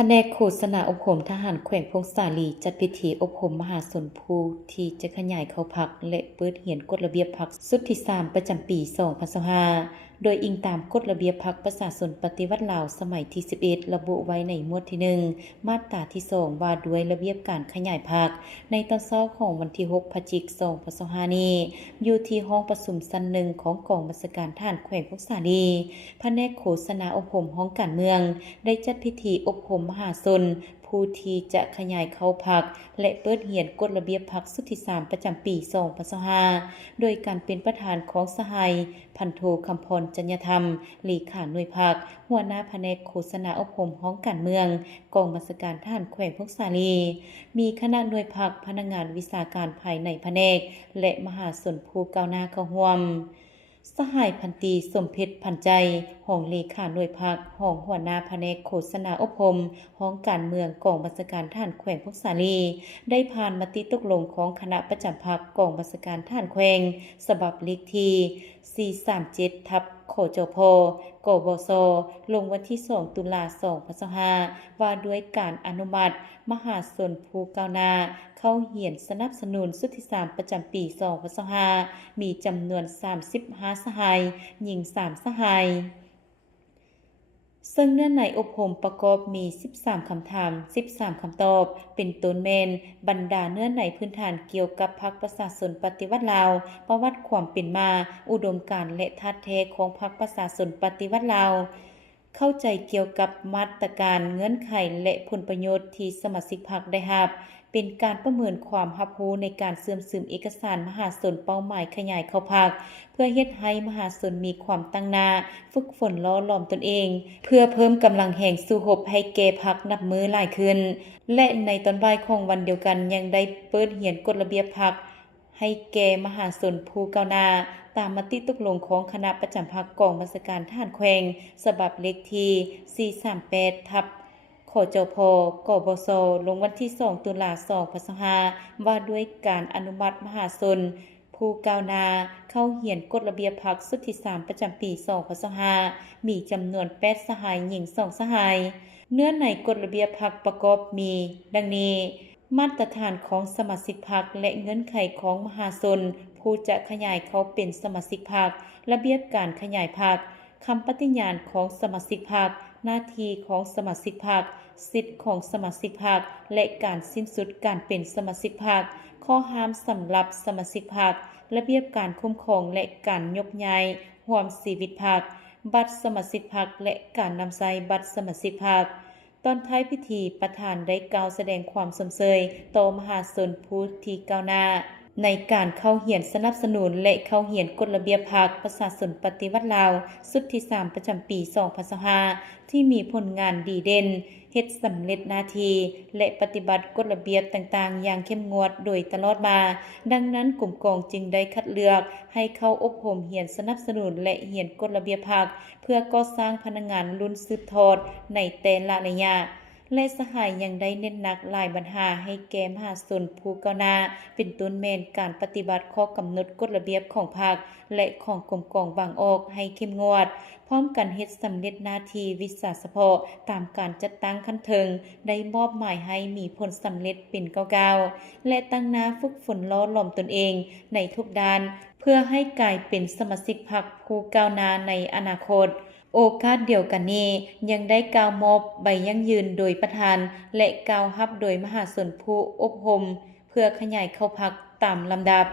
แผนกโฆษณาอบรมทหารแขวงพงษาลีจัดพิธีอบรมมหาชนผู้ที่จะขยายเข้าพักและเปิดเรียนกฎระเบียบพรรคสุดที่3ประจำปี2025โดยอิงตามกฎระเบียบพรรคประชาชนปฏิวัติลาวสมัยที่11ระบุไว้ในหมวดที่1มาตราที่2ว่าด้วยระเบียบการขยายพรรคในตอนเช้าของวันที่6พฤศจิกายน2025นี้อยู่ที่ห้องประชุมชั้น1ของกองบัญชาการทหารแขวงพงษาลีแผนกโฆษณาอบรมห้องการเมืองได้จัดพิธีอบรมมหาชนผู้ที่จะขยายเข้าพักและเปิดเรียนกฎระเบียบพักสุดที่3ประจำปี2025โดยการเป็นประธานของสหายพันโทคำพรจัญญธรรมเลขาหน่วยพักหัวหน้าแผนกโฆษณาอบรมห้องการเมืองกองบัญชาการทหารแขวงพงษาลีมีคณะหน่วยพักพนักงานวิชาการภายในแผนกและมหาชนผู้ก้าวหน้าเข้าร่วมสหายพันตรีสมเพชรพันใจห้องเลขาหน่วยพักห้องหัวหน้าแผนกโฆษณาอบรมห้องการเมืองกองบัญชาการทหารแขวงพงษาลีได้ผ่านมติตกลงของคณะประจำพรรคกองบัญชาการทหารแขวงฉบับเลขที่437ทับขจพกบสลงวันที่2ตุลา2025ว่าด้วยการอนุมัติมหาชนผู้ก้าวหน้าเข้าเหียนสนับสนุนสุดที่3ประจำปี2025มีจำนวน35สหายหญิง3สหายซึ่งเนื้อในอบรมประกอบมี13คำถาม13คำตอบเป็นต้นเมนบรรดาเนื้อในพื้นฐานเกี่ยวกับพรรคประชาชนปฏิวัติลาวประวัติความเป็นมาอุดมการณ์และทัดแท้ของพรรคประชาชนปฏิวัติลาวเข้าใจเกี่ยวกับมาตรการเงื่อนไขและผลประโยชน์ที่สมาชิกพรรคได้รับเป็นการประเมินความรับรู้ในการเสื่อมซึมเอกสารมหาชนเป้าหมายขยายเข้าพรรคเพื่อเฮ็ดให้มหาชนมีความตั้งหน้าฝึกฝนล้อหลอมตนเองเพื่อเพิ่มกำลังแห่งสู้รบให้แก่พรรคนับมือหลายขึ้นและในตอนบ่ายของวันเดียวกันยังได้เปิดเรียนกฎระเบียบพรรคให้แก่มหาชนผู้ก้าวหน้าตามมติตกลงของคณะประจำพรรคกองบัญชาการทหารแขวงฉบับเลขที่438ทับขจพกบสลงวันที่2ตุลา2025ว่าด้วยการอนุมัติมหาชนผู้ก้าวหน้าเข้าเรียนกฎระเบียบพรรคสุดที่3ประจำปี2025มีจำนวน8สหายหญิง2สหายเนื้อในกฎระเบียบพรรคประกอบมีดังนี้มาตรฐานของสมาชิกพรรคและเงื่อนไขของมหาชนผู้จะขยายเขาเป็นสมาชิกพรรคระเบียบการขยายพรรคคำปฏิญาณของสมาชิกพรรคหน้าที่ของสมาชิกพรรคสิทธิของสมาชิกพรรคและการสิ้นสุดการเป็นสมาชิกพรรคข้อห้ามสำหรับสมาชิกพรรคระเบียบการคุ้มครองและการยกย้ายร่วมชีวิตพรรคบัตรสมาชิกพรรคและการนำใช้บัตรสมาชิกพรรคตอนท้ายพิธีประธานได้กล่าวแสดงความสมเชยต่อมหาชนผู้ที่ก้าวหน้าในการเข้าเรียนสนับสนุนและเข้าเรียนกฎระเบียบพรรคประชาชนปฏิวัติลาวสุดที่3ประจำปี2025ที่มีผลงานดีเด่นเฮ็ดสำเร็จหน้าที่และปฏิบัติกฎระเบียบต่างๆอย่างเข้มงวดโดยตลอดมาดังนั้นกลุ่มกองจึงได้คัดเลือกให้เข้าอบรมเรียนสนับสนุนและเรียนกฎระเบียบพรรคเพื่อก่อสร้างพนักงานรุ่นสืบทอดในแต่ละระยะและสหายยังได้เน้นหนักหลายปัญหาให้แก่มหาชนผู้ก้าวหน้าเป็นต้นแม่นการปฏิบัติข้อกำหนดกฎระเบียบของพรรคและของกรมกองวางออกให้เข้มงวดพร้อมกันเฮ็ดสำเร็จหน้าที่วิชาเฉพาะตามการจัดตั้งขั้นเทิงได้มอบหมายให้มีผลสำเร็จเป็นก้าวๆและตั้งหน้าฝึกฝนล้อหลอมตนเองในทุกด้านเพื่อให้กลายเป็นสมาชิกพรรคผู้ก้าวหน้าในอนาคตโอกาสเดียวกันนี้ยังได้กล่าวมอบใบยั่งยืนโดยประธานและกล่าวรับโดยมหาชนผู้อบรมเพื่อขยายเข้าพรรคตามลำดับ